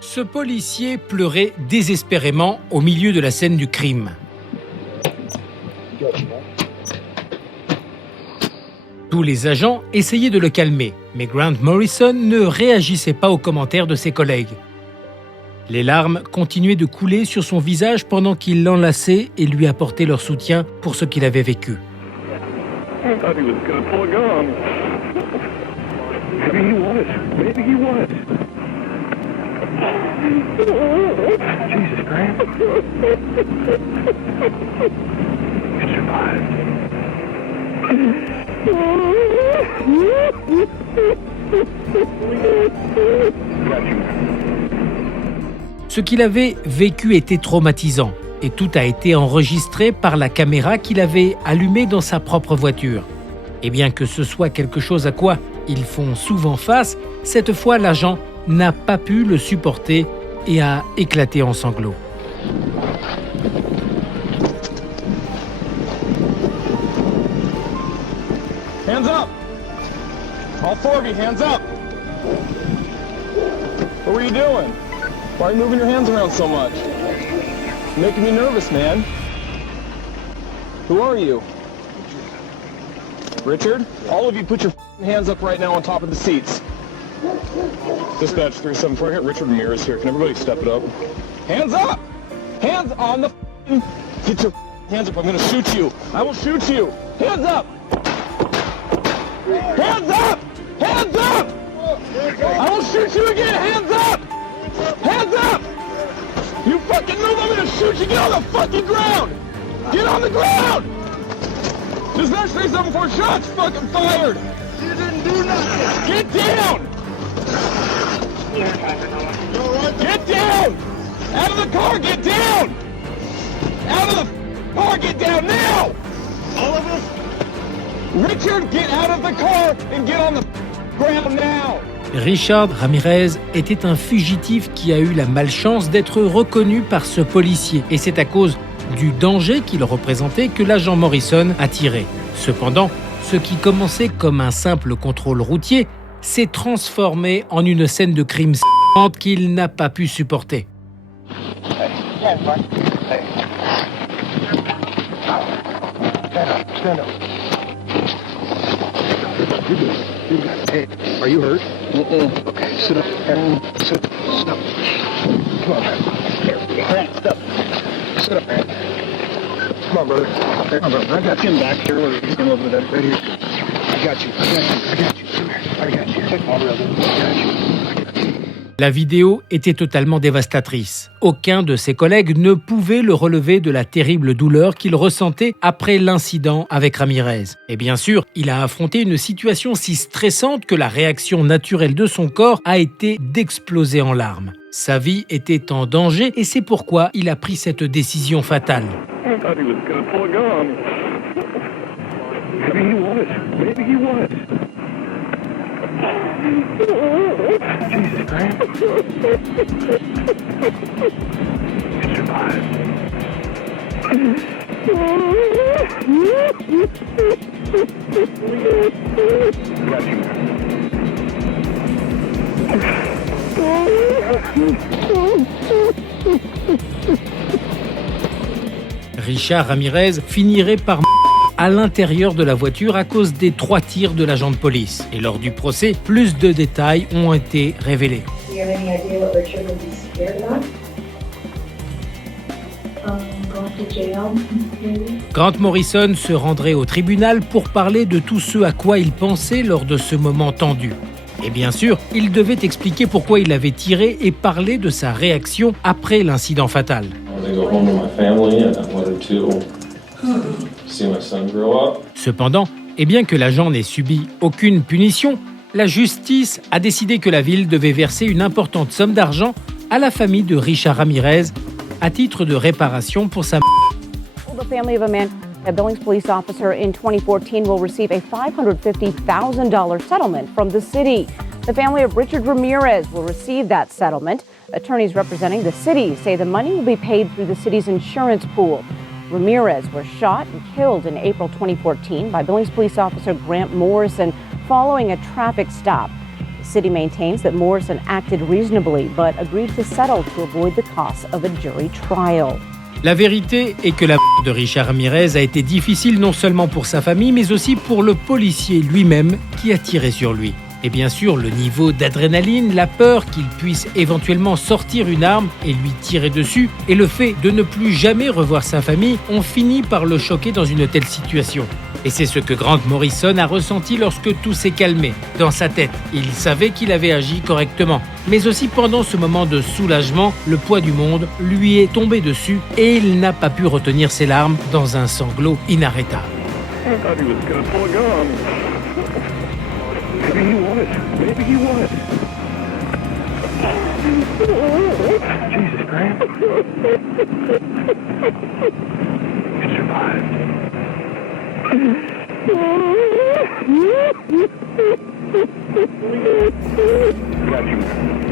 Ce policier pleurait désespérément au milieu de la scène du crime. Tous les agents essayaient de le calmer, mais Grant Morrison ne réagissait pas aux commentaires de ses collègues. Les larmes continuaient de couler sur son visage pendant qu'ils l'enlaçaient et lui apportaient leur soutien pour ce qu'il avait vécu. Ce qu'il avait vécu était traumatisant et tout a été enregistré par la caméra qu'il avait allumée dans sa propre voiture. Et bien que ce soit quelque chose à quoi ils font souvent face, cette fois l'agent n'a pas pu le supporter et a éclaté en sanglots. Hands up! All four of you, hands up! What were you doing? Why are you moving your hands around so much? You're making me nervous, man. Who are you? Richard? All of you put your hands up right now on top of the seats. Dispatch 374 here. Richard Ramirez here. Can everybody step it up? Hands up! Hands on the Get your hands up. I'm gonna shoot you. I will shoot you. Hands up! Hands up! Hands up! I will shoot you again! Hands up! Hands up! You fucking move, I'm gonna shoot you! Get on the fucking ground! Get on the ground! Dispatch 374 shots fucking fired! You didn't do nothing! Get down! Get down! Out of the car, get down! Out of the car, get down now! All of us? Richard, get out of the car and get on the ground now! Richard Ramirez était un fugitif qui a eu la malchance d'être reconnu par ce policier. Et c'est à cause du danger qu'il représentait que l'agent Morrison a tiré. Cependant, ce qui commençait comme un simple contrôle routier s'est transformé en une scène de crime qu'il n'a pas pu supporter. Hey, are you hurt? Okay, sit up. Sit. Stop. Come on, man. Here, stop. Sit up, man. Come on, brother. Come on, brother. I got him back here. He's going over there. Right here. I got you. Come here. I got you. Come on, brother. I got you. La vidéo était totalement dévastatrice. Aucun de ses collègues ne pouvait le relever de la terrible douleur qu'il ressentait après l'incident avec Ramirez. Et bien sûr, il a affronté une situation si stressante que la réaction naturelle de son corps a été d'exploser en larmes. Sa vie était en danger et c'est pourquoi il a pris cette décision fatale. Jesus Christ. You survived. Got you. Richard Ramirez finirait par à l'intérieur de la voiture à cause des 3 tirs de l'agent de police. Et lors du procès, plus de détails ont été révélés. Grant Morrison se rendrait au tribunal pour parler de tout ce à quoi il pensait lors de ce moment tendu. Et bien sûr, il devait expliquer pourquoi il avait tiré et parler de sa réaction après l'incident fatal. Cependant, et bien que l'agent n'ait subi aucune punition, la justice a décidé que la ville devait verser une importante somme d'argent à la famille de Richard Ramirez à titre de réparation pour sa The family of a man, a Billings police officer in 2014, will receive a $550,000 settlement from the city. The family of Richard Ramirez will receive that settlement. Attorneys representing the city say the money will be paid through the city's insurance pool. Ramirez was shot and killed in April 2014 by Billings police officer Grant Morrison following a traffic stop. The city maintains that Morrison acted reasonably but agreed to settle to avoid the costs of a jury trial. La vérité est que la mort de Richard Ramirez a été difficile non seulement pour sa famille, mais aussi pour le policier lui-même qui a tiré sur lui. Et bien sûr, le niveau d'adrénaline, la peur qu'il puisse éventuellement sortir une arme et lui tirer dessus, et le fait de ne plus jamais revoir sa famille ont fini par le choquer dans une telle situation. Et c'est ce que Grant Morrison a ressenti lorsque tout s'est calmé. Dans sa tête, il savait qu'il avait agi correctement. Mais aussi pendant ce moment de soulagement, le poids du monde lui est tombé dessus et il n'a pas pu retenir ses larmes dans un sanglot inarrêtable. Maybe he was. Maybe he was. Jesus, Grant. You survived. Got you.